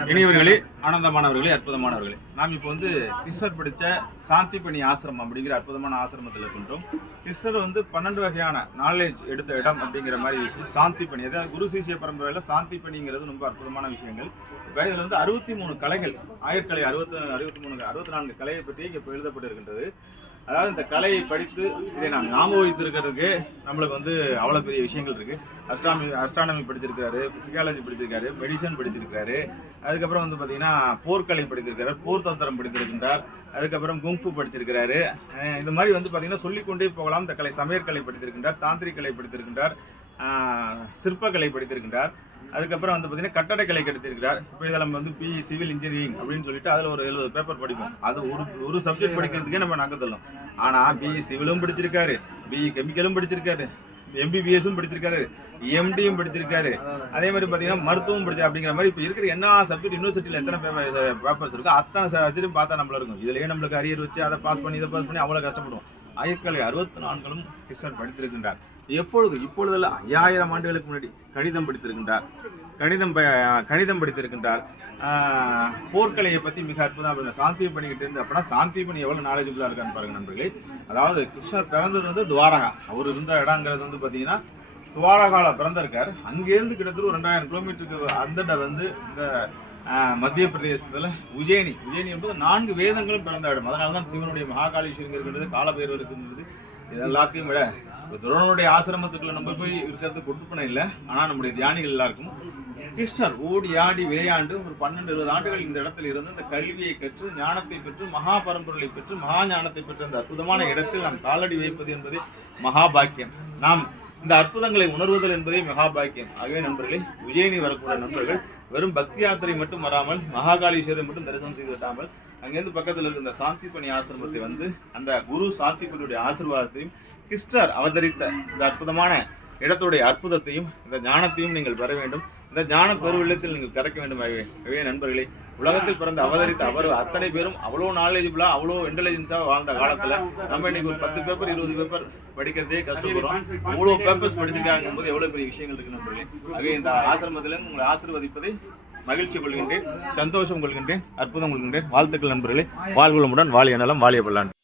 இனியவர்களே, ஆனந்தமானவர்களே, அற்புதமானவர்களே, நாம் இப்போ கிருஷ்ணர் படித்த சாந்திபனி ஆசிரமம் அப்படிங்கிற அற்புதமான ஆசிரமத்தில் இருக்கின்றோம். கிருஷ்ணர் 12 வகையான நாலேஜ் எடுத்த இடம் அப்படிங்கிற மாதிரி விஷயம். சாந்திபனி, அதாவது குரு சிசிய பரம்பரையில் சாந்திபனிங்கிறது ரொம்ப அற்புதமான விஷயங்கள். இப்போ இதில் 63 கலைகள், ஆயர்கலை 64 கலையை பற்றி இப்போ எழுதப்பட்டிருக்கின்றது. அதாவது இந்த கலையை படித்து இதை நாம் ஞாபகம் வைத்திருக்கிறதுக்கு நம்மளுக்கு அவ்வளோ பெரிய விஷயங்கள் இருக்குது. அஸ்ட்ரானமி படிச்சிருக்காரு, பிசிக்காலஜி படிச்சிருக்காரு, மெடிசன் படிச்சிருக்காரு, அதுக்கப்புறம் பார்த்தீங்கன்னா போர்க்கலை படித்திருக்காரு, போர் தந்திரம் படித்திருக்கின்றார், அதுக்கப்புறம் குங்ஃபு படிச்சிருக்கிறாரு. இந்த மாதிரி பார்த்தீங்கன்னா சொல்லிக்கொண்டே போகலாம். இந்த கலை சமையற்கலை படித்திருக்கின்றார், தாந்திரிக் கலை படித்திருக்கின்றார், சிற்பக்கலை படித்திருக்கின்றார், அதுக்கப்புறம் பார்த்தீங்கன்னா கட்டடக்கலை கிடைத்திருக்கிறார். இப்போ இதில் நம்ம பிஇ சிவில் இன்ஜினியரிங் அப்படின்னு சொல்லிட்டு அதில் ஒரு 70 பேப்பர் படிப்போம். அது ஒரு சப்ஜெக்ட் படிக்கிறதுக்கே நம்ம நகர்த்தலாம். ஆனால் பிஇ சிவிலும் படிச்சிருக்காரு, பிஇ கெமிக்கலும் படிச்சிருக்காரு, எம்பிபிஎஸும் படிச்சிருக்காரு, எம்டியும் படிச்சிருக்காரு, அதே மாதிரி பார்த்தீங்கன்னா மருத்துவம் படிச்சு அப்படிங்கிற மாதிரி இப்போ இருக்கிற என்ன சப்ஜெக்ட் யூனிவர்சிட்டியில் எத்தனை பேப்பர்ஸ் இருக்கோ அத்தனை சப்ஜெக்டும் பார்த்தா நம்மள இருக்கும். இதுலேயே நம்மளுக்கு அரியர் வச்சு அதை பாஸ் பண்ணி இதை பாஸ் பண்ணி அவ்வளோ கஷ்டப்படுவோம். ஆயர்கலை 64களும் கிருஷ்ணர் படித்திருக்கின்றார். இப்பொழுதல்ல 5000 ஆண்டுகளுக்கு முன்னாடி கணிதம் படித்திருக்கின்றார், கணிதம் படித்திருக்கின்றார். போர்க்கலையை பற்றி மிக அற்புதம் சாந்தி பண்ணிக்கிட்டு இருந்து. அப்படின்னா சாந்தி பண்ணி எவ்வளோ நாலேஜபிளாக இருக்கான்னு பாருங்க நண்பர்களே. அதாவது கிருஷ்ணர் பிறந்தது துவாரகா. அவர் இருந்த இடங்கிறது பார்த்தீங்கன்னா துவாரகாவில் பிறந்திருக்கார். அங்கேருந்து கிட்டத்தட்ட 2000 கிலோமீட்டருக்கு அந்த இந்த மத்திய பிரதேசத்தில் உஜ்ஜயினி என்பது 4 வேதங்களும் பிறந்த இடம். அதனால தான் சிவனுடைய மகாகாளீஸ்வரங்க இருக்கின்றது, காலபைரவர் இருக்கின்றது. இது எல்லாத்தையும் விட துரோணனுடைய ஆசிரமத்துக்குள்ள நம்ம போய் இருக்கிறது கொடுப்பன இல்லை. ஆனால் நம்முடைய தியானிகள் எல்லாருக்கும் கிருஷ்ணர் ஓடி ஆடி விளையாண்டு ஒரு 12-20 ஆண்டுகள் இந்த இடத்துல இருந்து அந்த கல்வியை கற்று ஞானத்தை பெற்று மகா பரம்பொருளை பெற்று மகா ஞானத்தை பெற்று அந்த அற்புதமான இடத்தில் நாம் காலடி வைப்பது என்பதே மகாபாக்கியம். நாம் இந்த அற்புதங்களை உணர்வதல் என்பதே மகாபாக்கியம். ஆகவே நண்பர்களே, உஜ்ஜயினி வரக்கூடிய நண்பர்கள் வெறும் பக்தி யாத்திரை மட்டும் வராமல் மகாகாளீஸ்வரரை மட்டும் தரிசனம் செய்து விட்டாமல் அங்கேருந்து பக்கத்தில் இருக்கிற இந்த சாந்திபனி ஆசிரமத்தை அந்த குரு சாந்திபனியுடைய ஆசீர்வாதத்தையும் கிருஷ்ணர் அவதரித்த இந்த அற்புதமான இடத்துடைய அற்புதத்தையும் இந்த ஞானத்தையும் நீங்கள் பெற வேண்டும். இந்த ஞான பெருவெள்ளத்தில் நீங்கள் கரைக்க வேண்டும். ஆகவே நண்பர்களே, உலகத்தில் பிறந்த அவதரித்த அவர் அத்தனை பேரும் அவ்வளோ நாலேஜபிளாக அவ்வளோ இன்டெலிஜென்ஸாக வாழ்ந்த காலத்தில் நம்ம இன்னைக்கு ஒரு 10 பேப்பர் 20 பேப்பர் படிக்கிறதே கஷ்டப்படுறோம். அவ்வளோ பேப்பர்ஸ் படிச்சிருக்காங்க போது எவ்வளோ பெரிய விஷயங்கள் இருக்கு நண்பர்களே. ஆகவே இந்த ஆசிரமத்தில் உங்களை ஆசீர்வதிப்பதை மகிழ்ச்சி கொள்கின்றேன், சந்தோஷம் கொள்கின்றேன், அற்புதம் கொள்கின்றேன். வாழ்த்துக்கள் நண்பர்களே. வாழ்வுளமுடன் வாழிய நலம், வாழிய பல்லாண்டு.